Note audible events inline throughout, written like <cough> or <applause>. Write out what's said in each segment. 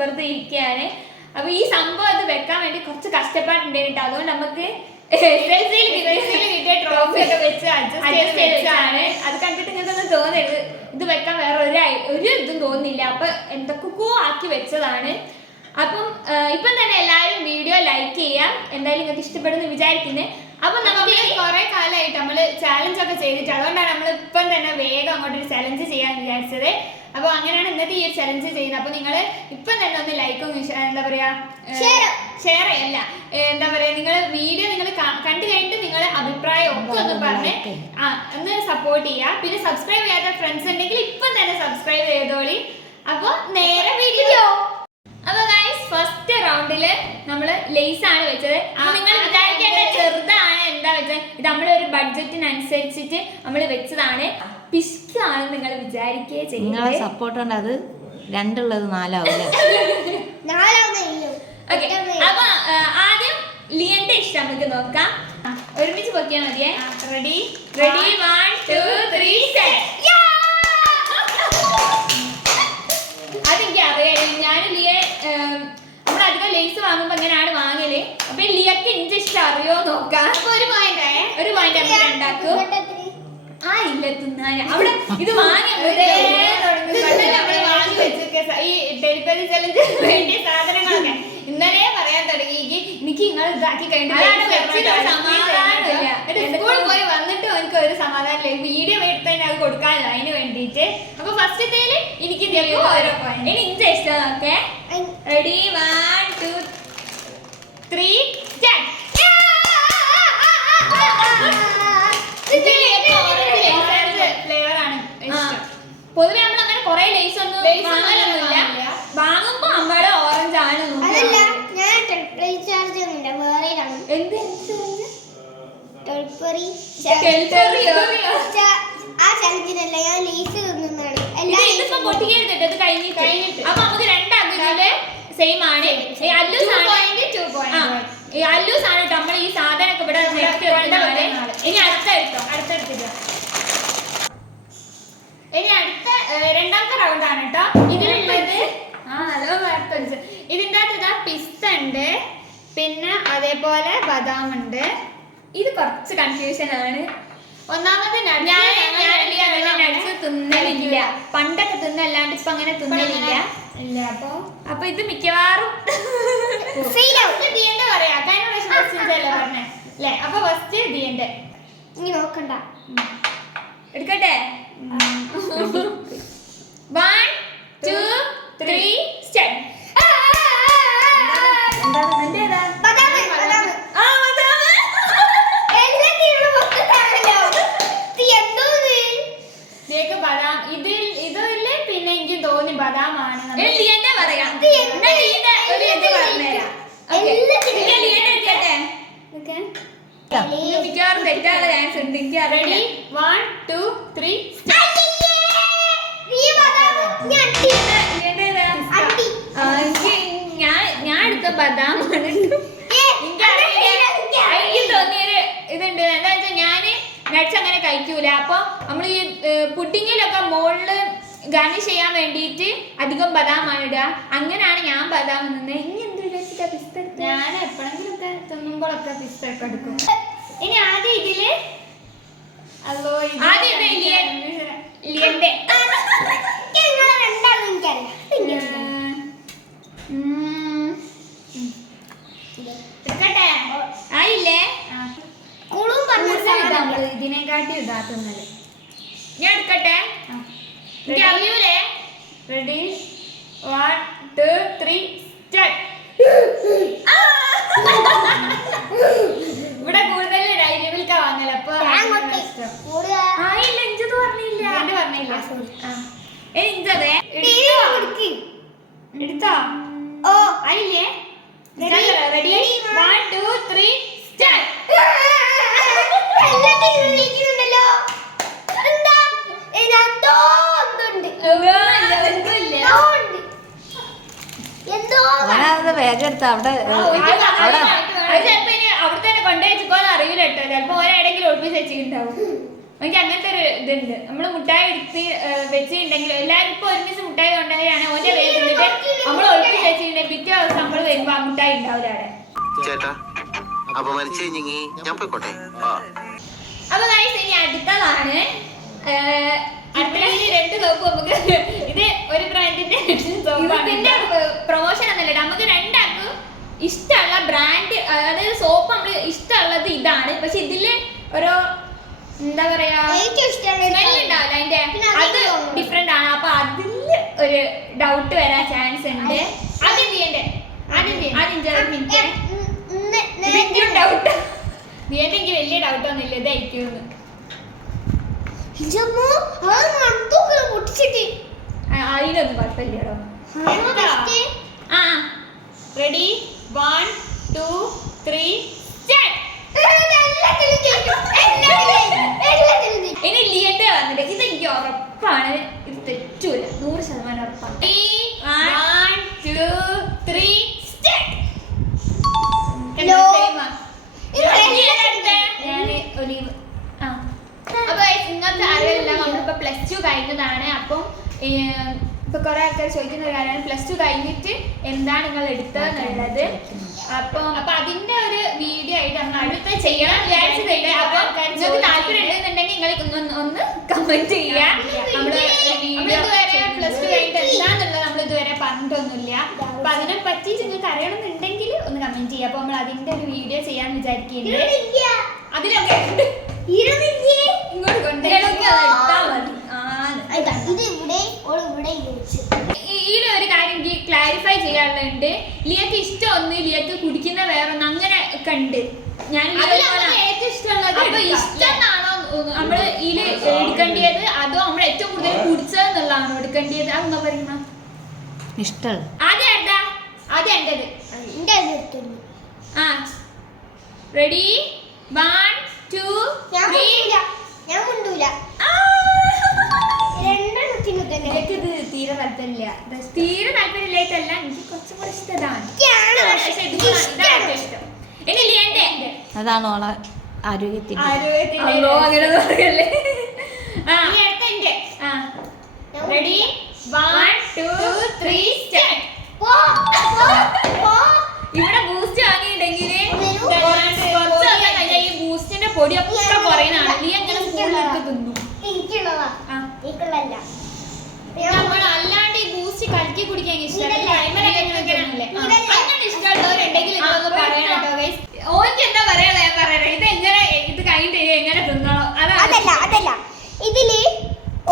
ഇപ്പുറത്തും ഇരിക്കുകയാണ് അപ്പൊ ഈ സംഭവം അത് വെക്കാൻ വേണ്ടി കുറച്ച് കഷ്ടപ്പാടുണ്ട് കേട്ടോ. അതുകൊണ്ട് നമുക്ക് അത് കണ്ടിട്ട് നിങ്ങൾക്കൊന്നും തോന്നരുത്. ഇത് വെക്കാൻ വേറെ ഒരു ഒരു ഇതും തോന്നില്ല അപ്പൊ എന്തൊക്കെയോ ആക്കി വെച്ചതാണ്. അപ്പം ഇപ്പം തന്നെ എല്ലാവരും വീഡിയോ ലൈക്ക് ചെയ്യാം. എന്തായാലും നിങ്ങൾക്ക് ഇഷ്ടപ്പെടുന്നു വിചാരിക്കുന്നത് അപ്പൊ നമുക്ക് കുറെ കാലമായിട്ട് നമ്മൾ ചാലഞ്ച് ഒക്കെ ചെയ്തിട്ട് അതുകൊണ്ടാണ് നമ്മൾ ഇപ്പം തന്നെ വേഗം അങ്ങോട്ട് ഒരു ചലഞ്ച് ചെയ്യാൻ വിചാരിച്ചത്. അപ്പൊ അങ്ങനെയാണ് ഇന്നത്തെ ഈ ഒരു ചലഞ്ച് ചെയ്യുന്നത്. അപ്പൊ നിങ്ങൾ ഇപ്പം തന്നെ ഒന്ന് ലൈക്കും എന്താ പറയാ ഷെയർ ചെയ്യല്ല ഏ, എന്താ പറയാ നിങ്ങൾ വീഡിയോ നിങ്ങൾ കണ്ടു കഴിഞ്ഞിട്ട് നിങ്ങളുടെ അഭിപ്രായം ഒക്കെ ഒന്ന് പറഞ്ഞ് ആ ഒന്ന് സപ്പോർട്ട് ചെയ്യുക പിന്നെ സബ്സ്ക്രൈബ് ചെയ്യാത്ത ഫ്രണ്ട്സ് ഉണ്ടെങ്കിൽ ഇപ്പം തന്നെ സബ്സ്ക്രൈബ് ചെയ്തോളി. അപ്പൊ നേരെ വീഡിയോ അപ്പൊ ഗൈസ് ഫസ്റ്റ് റൗണ്ടിൽ നമ്മൾ ലേസ് ആണ് വെച്ചത്. നിങ്ങൾ വിചാരിക്കേണ്ട ചെറുതാണ് എന്താ വെച്ചത്? ഇത് നമ്മളൊരു ഒരു ബഡ്ജറ്റിനനുസരിച്ചിട്ട് നമ്മൾ വെച്ചതാണ്. പിഷ്കാണ് നിങ്ങൾ വിചാരിക്കുകയെ നിങ്ങളെ ചെയ്യുന്നത് സപ്പോർട്ട് കൊണ്ട് അത് രണ്ടുള്ളത് നാലാവൂല ഓക്കെ അപ്പൊ ആ, ആദ്യം ലിയന്റെ ഇഷ്ടം നമുക്ക് നോക്കാം. ഒരുമിച്ച് പൊക്കിയാൽ മതിയേ. Ready ready one two three അതെനിക്ക് അറിയാം. ഞാൻ ലിയ നമ്മൾ അധികം ലേസ് വാങ്ങുമ്പോ അങ്ങനെയാണ് വാങ്ങൽ. അപ്പൊ ഈ ലിയക്ക് എന്റെ ഇഷ്ടം അറിയോ നോക്കാം. ഒരു പോയിന്റ് ആയേ. ഒരു പോയിന്റ് നമ്മൾ ഉണ്ടാക്കും ആ ഇല്ല തിന്നാൻ അവിടെ ഇത് വാങ്ങി ഈ ഡെലിവറി ചലഞ്ച് വേണ്ടിയ സാധനങ്ങളൊക്കെ. ഇന്നലെ പറയാൻ തുടങ്ങി. എനിക്ക് നിങ്ങൾ ഇതാക്കി. സ്കൂളിൽ പോയി വന്നിട്ടും എനിക്ക് ഒരു സമാധാനമില്ല. വീഡിയോ എടുത്തതിന് അത് കൊടുക്കാനോ അതിന് വേണ്ടിയിട്ട്. അപ്പൊ ഫസ്റ്റത്തേൽ എനിക്ക് ഓരോ പോയിന്റ് ഇനി ഇഞ്ചി ഇഷ്ടം റെഡി വൺ ടു കെൽറ്ററിയോ? ആ ചലഞ്ചിനല്ല ഞാൻ ലീസ് തിന്നുന്നതാണ് സെയിം ആണ് അല്ലൂസ് ആണ്. നമ്മൾ ഈ സാധനം ഇവിടെ നിരത്തി വെക്കുന്നതാണ്. ഇനി അടുത്ത എടുത്തോ? അടുത്ത അടുത്തെടുത്തിട്ട്. ഇനി അടുത്ത രണ്ടാമത്തെ റൗണ്ട് ആണ് കേട്ടോ. ഇതിലുള്ളത് ആ ഇതിന്റെ അകത്ത് ഇതാ പിസ്ത ഉണ്ട്. പിന്നെ അതേപോലെ ബദാം ഉണ്ട് ഇത് കുറച്ച് കൺഫ്യൂഷൻ ആണ്. ഒന്നാമത് തിന്നലില്ല. പണ്ടൊക്കെ തിന്നല്ലാണ്ട് ഇപ്പൊ അങ്ങനെ തിന്നലില്ല. ഇല്ല അപ്പൊ? ഇത് മിക്കവാറും <laughs> ഫസ്റ്റ് അല്ലേ പറഞ്ഞേ? അല്ലേ? അപ്പൊ ഫസ്റ്റ് ദിയന്റെ ഇനി നോക്കണ്ട. എടുക്കട്ടെ? വൺ ടു ത്രീ മിക്കവാറും തെറ്റാനുള്ള ചാൻസ് ഉണ്ട്. എനിക്ക് റെഡി വൺ ടു ത്രീ ഞാൻ ഞാൻ ഞാൻ എടുത്ത ബദാം. എനിക്ക് തോന്നിയൊരു ഇതുണ്ട്. എന്താ വെച്ചാൽ ഞാൻ നട്ട്സ് അങ്ങനെ കഴിക്കൂല. അപ്പൊ നമ്മൾ ഈ പുഡിങ്ങിലൊക്കെ മുകളിൽ ഗാർണിഷ് ചെയ്യാൻ വേണ്ടിയിട്ട് അധികം ബദാമാണ് ഇടുക. അങ്ങനെയാണ് ഞാൻ ബദാം നിന്നത് ഇനി ഞാൻ എപ്പോഴെങ്കിലും ഒക്കെ തിന്നുമ്പോഴൊക്കെ പിസ്ത ഒക്കെ എടുക്കും. ഇനി ആദ്യം ഇതിൽ അല്ലോ ഇത് ആദ്യം ഇത് ലിയൻ. ലിയന്റെ എനിക്ക് നിങ്ങളെ രണ്ടാളും എനിക്കറിയാം എനിക്കറിയാം. ഉം. എടുക്കട്ടെ ആയില്ലേ കുളും പറഞ്ഞ കൂടുതൽ സാധനം നമ്മൾ ഇതിനെക്കാട്ടി ഇതാ തിന്നൽ ഞാൻ എടുക്കട്ടെ എനിക്ക് അറിയൂലേ ready one two three start ഇവിടെ കൂടുതൽ ഡൈരി മിൽക്ക വാങ്ങല അപ്പൊ ഞാൻ അതിനാണ് കൊട്ടി. ഇഷ്ടം. കൂടുക. ആയില്ല ഇഞ്ചത് പറഞ്ഞില്ല ഇതിന്റെ പറഞ്ഞില്ല ആ. ഏ, ഇഞ്ചതേ ടി വി കൊടുക്ക്. എടുത്തോ ഓ ആയില്ലേ Ready? Ready Ready, one two three start എല്ലാത്തിനും വിളിക്കുന്നുണ്ടല്ലോ എന്താ എന്തോ ഒന്നുണ്ട് എന്തുമില്ല എന്തോ ഉണ്ട് എന്തോ അവനത് വേഗം എടുത്ത് അവിടെ ചിലപ്പോ ഒരെടെങ്കിലും ഒളിപ്പിച്ച് വെച്ചിട്ടുണ്ടാവും. എനിക്ക് അങ്ങനത്തെ ഒരു ഇതുണ്ട്. നമ്മൾ മുട്ടായി എടുത്ത് വെച്ചിട്ടുണ്ടെങ്കിൽ എല്ലാവരും ഇപ്പൊ ഒരുമിച്ച് മുട്ടായി കൊണ്ടുപോയാണ് ഓന്റെ വേഗം നമ്മൾ ഒളിപ്പിച്ച് വെച്ചിട്ടുണ്ടെങ്കിൽ പിറ്റേ ദിവസം നമ്മൾ വരുമ്പോ ആ മുട്ടായി ഉണ്ടാവില്ല അവിടെ. ചേട്ടാ അപമാനിച്ചു ഞാൻ പോയിക്കോട്ടെ? അപ്പൊ ഗൈസ് ഇനി അടുത്തതാണ് അടുത്ത രണ്ട് സോപ്പ് നമുക്ക്. ഇത് ഒരു ബ്രാൻഡിന്റെ ഇതിന്റെ പ്രൊമോഷൻ ഒന്നല്ല നമുക്ക് രണ്ടാൾക്കും ഇഷ്ടമുള്ള ബ്രാൻഡ് അതായത് സോപ്പ് നമ്മൾ ഇഷ്ടമുള്ളത് ഇതാണ്. പക്ഷെ ഇതിൽ ഒരു എന്താ പറയാ ഉണ്ടാവില്ല അതിന്റെ. അത് ഡിഫറെന്റ് ആണ്. അപ്പൊ അതിൽ ഒരു ഡൗട്ട് വരാൻ ചാൻസ് ഉണ്ട്. അതെന്ത് ചെയ്യണ്ടേ അതെന്ത് ഡൗട്ട് നീ എനിക്ക് വലിയ ഡൗട്ട് ഒന്നുമില്ല ഇത് അയക്കുമെന്ന് ഇഞ്ചമ്മോ, അത് നടുത്തൊക്കെ പൊട്ടിച്ചിട്ട്. അതിനൊന്നും കുഴപ്പമില്ലടോ? ആ റെഡി വൺ ടു ത്രീ. ഇനി ലിയന്റെ വന്നിട്ട് ഇത് എനിക്ക് ഉറപ്പാണ്. ഇത് തെറ്റൂല. നൂറ് ശതമാനം ഉറപ്പാണ്. വൺ ടു ത്രീ ഞാൻ ഒലീവ് ആ അപ്പൊ guys, ഇന്നത്തെ അറിവില്ല നമ്മളിപ്പോ പ്ലസ് ടു കഴിഞ്ഞതാണ് അപ്പം ഇപ്പൊ കുറെ ആൾക്കാർ ചോദിക്കുന്ന ഒരു കാര്യമാണ്. പ്ലസ് ടു കഴിഞ്ഞിട്ട് എന്താണ് നിങ്ങൾ എടുത്തതെന്നുള്ളത്. അപ്പോൾ അപ്പൊ അതിന്റെ ഒരു വീഡിയോ ആയിട്ട് നമ്മൾ അടുത്ത ചെയ്യണം വിചാരിച്ചതുണ്ട് അപ്പൊ നിങ്ങൾക്ക് താല്പര്യം ഉണ്ടെന്നുണ്ടെങ്കിൽ നിങ്ങൾ ഒന്ന് ഒന്ന് കമന്റ് ചെയ്യാം. നമ്മൾ വീഡിയോ പ്ലസ് ടു കഴിഞ്ഞിട്ട് എന്താന്നുള്ളത് നമ്മൾ ഇതുവരെ പറഞ്ഞിട്ടൊന്നുമില്ല. അപ്പൊ അതിനെ പറ്റി നിങ്ങൾക്ക് അറിയണമെന്നുണ്ടെങ്കിൽ ഒന്ന് കമന്റ് ചെയ്യാം. അപ്പൊ നമ്മൾ അതിന്റെ ഒരു വീഡിയോ ചെയ്യാൻ വിചാരിക്കുന്നുണ്ട്. അതിലൊക്കെ? ഇങ്ങോട്ട് കൊണ്ടുപോയി മതി. ഇതാ, ഇവിടെ ഇതിൽ ഒരു കാര്യം എനിക്ക് ക്ലാരിഫൈ ചെയ്യാനുണ്ട് ലിയക്ക് ഇഷ്ടമൊന്ന് ലിയക്ക് കുടിക്കുന്ന വേറൊന്ന് അങ്ങനെ കണ്ട് ഞാൻ നമ്മൾ ഇതിൽ എടുക്കേണ്ടത് അതോ നമ്മൾ ഏറ്റവും കൂടുതൽ കുടിച്ചതെന്നുള്ളതാണോ എടുക്കേണ്ടത് അതൊന്നും പറയുന്ന? ഇഷ്ടം. ആദ്യം എന്റേത്. എന്റെ ആ. റെഡി വൺ ടു ത്രീ എനിക്കിത് തീരെ താല്പര്യമില്ല. തീരെ താല്പര്യമില്ലായിട്ടല്ല എനിക്ക് കുറച്ചും കൂടെ ഇഷ്ടതാണ്. ഇഷ്ടാണ്. പക്ഷേ ഇത് ഇതാണ് ഇഷ്ടാണ്. ഏറ്റവും ഇഷ്ടം. അതാണ് ഓളെ ആരോഗ്യത്തിന് ആരോഗ്യത്തിന് അല്ലോ അങ്ങനെ പറയല്ലേ? ആ ഈ അടുത്ത ആ. Ready one two three start പോ, പോ, പോ. ഇവിടെ ബൂസ്റ്റ് വാങ്ങിയിട്ടുണ്ടെങ്കിൽ ഈ ബൂസ്റ്റിന്റെ പൊടിയൊക്കെ കുറയുന്നതാണ് നീ അങ്ങനെ സ്കൂളിലെടുത്ത് തിന്നു. എനിക്കുള്ളതാ. എനിക്കുള്ളതല്ല. നമ്മൾ അല്ലാണ്ട് ഈ ബൂസ്റ്റ് കലക്കി കുടിക്കാൻ. ഓനിക്ക് എന്താ പറയാ ഞാൻ പറയാ ഇത് എങ്ങനെ ഇത് കഴിഞ്ഞിട്ട് ഇനി എങ്ങനെ തിന്നണം? അതല്ല അതല്ല. ഇതിൽ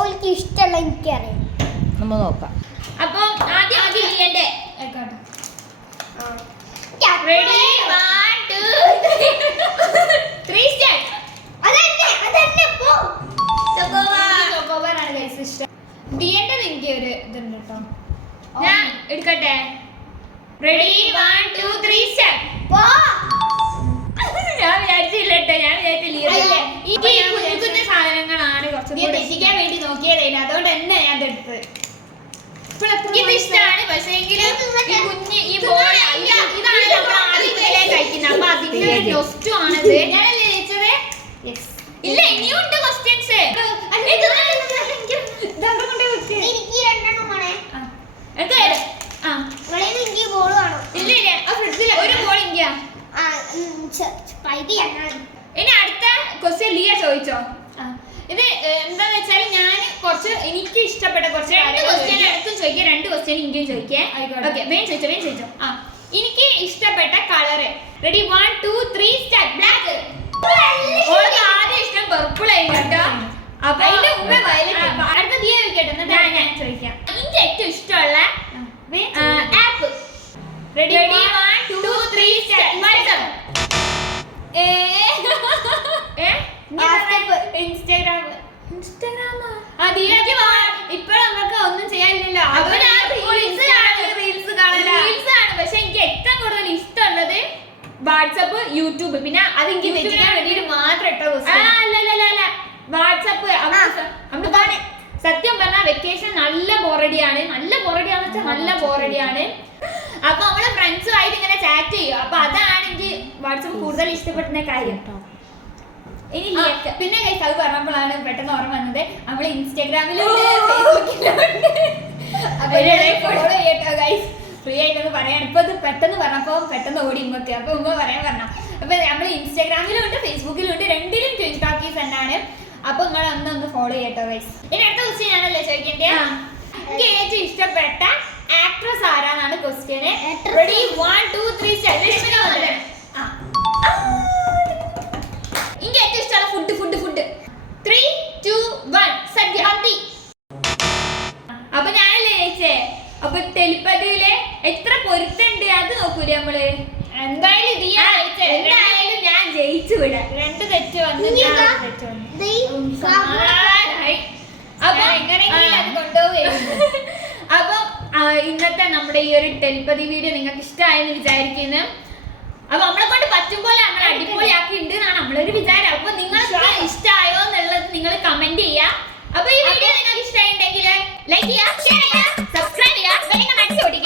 ഓൾക്ക് ഇഷ്ടമുള്ള എനിക്കറിയാം. നമ്മൾ നോക്കാം. അപ്പം ആദ്യം ആദ്യം ആയിക്കോട്ടെ. Ready one two three start അതന്നെ അതന്നെ പോ. എനിക്ക് chocobar ആണ് guys ഇഷ്ടം. എനിക്ക് ഒരു ഇതുണ്ട് കേട്ടോ. ഞാൻ എടുക്കട്ടെ? റെഡി വൺ ടു ത്രീ ഞാൻ വിചാരിച്ചില്ല കേട്ടോ ഞാൻ? ഈ കുഞ്ഞു കുഞ്ഞു സാധനങ്ങളാണ് കുറച്ചും ദിയ കൂടി തെറ്റിക്കാൻ വേണ്ടി നോക്കിയതേനു അതുകൊണ്ട് തന്നെ ഞാൻ ഇതെടുത്തത് ഇത് ഇഷ്ടമാണ് പക്ഷേ എങ്കിലും ഈ കുഞ്ഞ് ഈ ബോൾ ഇതാണ് നമ്മൾ ആദ്യം മുതലേ കഴിക്കുന്നത്. അപ്പൊ അതിന്റെ ഒരു ആണത് ഞാനല്ലേ ജയിച്ചത്? യെസ് ഇല്ല ഇനിയും ഉണ്ട് ക്വസ്റ്റ്യൻസ് എനിക്ക് രണ്ടെണ്ണം വേണേ ആ ഇവിടെ എനിക്ക് ബോൾ വേണം ഇല്ല ഇല്ല ആ ഫ്രിഡ്ജിൽ ഒരു ബോൾ ഇന്ത്യ ആ സ്പൈഡി എണ്ണ ഇനി അടുത്ത ക്വസ്റ്റ്യൻ ലിയ ചോദിച്ചോ ആ. ഇത് ഏഹ്, എന്താന്ന് വെച്ചാൽ ഞാൻ കുറച്ച് എനിക്ക് ഇഷ്ടപ്പെട്ട കുറച്ച് രണ്ട് കാര്യങ്ങൾ ക്വസ്റ്റ്യൻ ചോദിക്കാം. അടുത്തും ചോദിക്കാം രണ്ട് ക്വസ്റ്റ്യൻ ഇന്ത്യയും ചോദിക്കേ ആയിക്കോട്ടെ. ഓക്കെ വേഗം ചോദിച്ചോ വേഗം ചോദിച്ചോ. ആ എനിക്ക് ഇഷ്ടപ്പെട്ട colour ready one two three start black ഓൾക്ക് ആദ്യം ഇഷ്ടം പർപ്പിൾ ആയി കേട്ടോ. അപ്പൊ അതിന്റെ ഉമ്മ വയലറ്റ് അടുത്ത ദിയ വെക്കട്ടെ എന്നിട്ട് ഞാൻ ചോദിക്കാം. എനിക്ക് ഏറ്റവും ഇഷ്ടമുള്ള app ready one two three start WhatsApp Instagram ഇൻസ്റ്റാഗ്രാമോ ആ ദിയക്ക് ഇപ്പൊ നമുക്ക് ഒന്നും ചെയ്യാനില്ലല്ലോ അപ്പൊ ഞാൻ അതുകൊണ്ട് റീൽസ് കാണൽ റീൽസ് കാണൽ റീൽസ് ആണ് പക്ഷെ എനിക്ക് ഏറ്റവും കൂടുതൽ ഇഷ്ടമുള്ളത് വാട്സപ്പ് യൂട്യൂബ്. പിന്നെ അത് എനിക്ക് തെറ്റിക്കാൻ വേണ്ടിയിട്ട് മാത്രം ഇട്ട വാട്സപ്പ് സത്യം പറഞ്ഞാൽ വെക്കേഷൻ നല്ല ബോറടിയാണ് നല്ല ബോറടിയാന്ന് വെച്ചാൽ നല്ല ബോറടിയാണ് അപ്പൊ നമ്മൾ ഫ്രണ്ട്സുമായിട്ട് ഇങ്ങനെ ചാറ്റ് ചെയ്യും. അപ്പൊ അതാണ് എനിക്ക് വാട്സപ്പ് കൂടുതൽ ഇഷ്ടപ്പെടുന്ന കാര്യം. ഇനി പിന്നെ കൈസ് അത് പറഞ്ഞപ്പോഴാണ് പെട്ടെന്ന് ഓർമ്മ വന്നത്. നമ്മൾ ഇൻസ്റ്റാഗ്രാമിലും ഫോളോ ചെയ്യട്ടോ ഗൈസ് ഫ്രീ ആയിട്ടൊന്ന് പറയാൻ. ഇപ്പൊ ഇത് പെട്ടെന്ന് പറഞ്ഞപ്പോ പെട്ടെന്ന് ഓടി ഉമ്മക്ക് അപ്പൊ ഉമ്മ പറയാൻ പറഞ്ഞു അപ്പൊ നമ്മൾ ഇൻസ്റ്റാഗ്രാമിലും ഉണ്ട് ഫേസ്ബുക്കിലും ഉണ്ട് രണ്ടിലും ട്വിൻ ടോക്കീസ് എന്നാണ് അപ്പൊ നിങ്ങൾ അന്ന് ഒന്ന് ഫോളോ ചെയ്യട്ടോ ഗൈസ് ഇനി അടുത്ത ക്വസ്റ്റ്യൻ ആണല്ലേ ചോദിക്കേണ്ടത്. എനിക്ക് ഏറ്റവും ഇഷ്ടപ്പെട്ട actress ആരാന്നാണ് question ready one two three എനിക്ക് ഏറ്റവും ഇഷ്ടമുള്ള food food food three two one അപ്പൊ ടെലിപ്പതിയിലെ എത്ര പൊരുത്തുണ്ട് അത് നോക്കൂലേ നമ്മൾ? എന്തായാലും ഇത് ഞാൻ ജയിച്ചേ. എന്തായാലും ഞാൻ ജയിച്ചു വിടാം രണ്ട് തെറ്റ് വന്നു ഇനി ഞാൻ ഇതാ. ഒരു തെറ്റ് വന്നു. ദേ, സമാധാനായി. അപ്പൊ ഞാൻ എങ്ങനെയെങ്കിലും അത് കൊണ്ടുപോവുകയായിരുന്നു. <laughs> അപ്പം ആ, ഇന്നത്തെ നമ്മുടെ ഈ ഒരു ടെലിപ്പതി വീഡിയോ നിങ്ങൾക്ക് ഇഷ്ടമായെന്ന് വിചാരിക്കുന്നു. അപ്പൊ നമ്മളെ കൊണ്ട് പറ്റും പോലെ നമ്മൾ അടിപൊളിയാക്കി ഉണ്ട് എന്നാണ് നമ്മളൊരു വിചാരം. അപ്പൊ നിങ്ങൾക്ക് ഇഷ്ടമായോ എന്നുള്ളത് നിങ്ങൾ കമന്റ് ചെയ്യാം. അപ്പൊ ഈ വീഡിയോ നിങ്ങൾക്ക് ഇഷ്ടമായിട്ടുണ്ടെങ്കിൽ ലൈക്ക് ചെയ്യുക ഷെയർ ചെയ്യുക സബ്സ്ക്രൈബ് ठीक है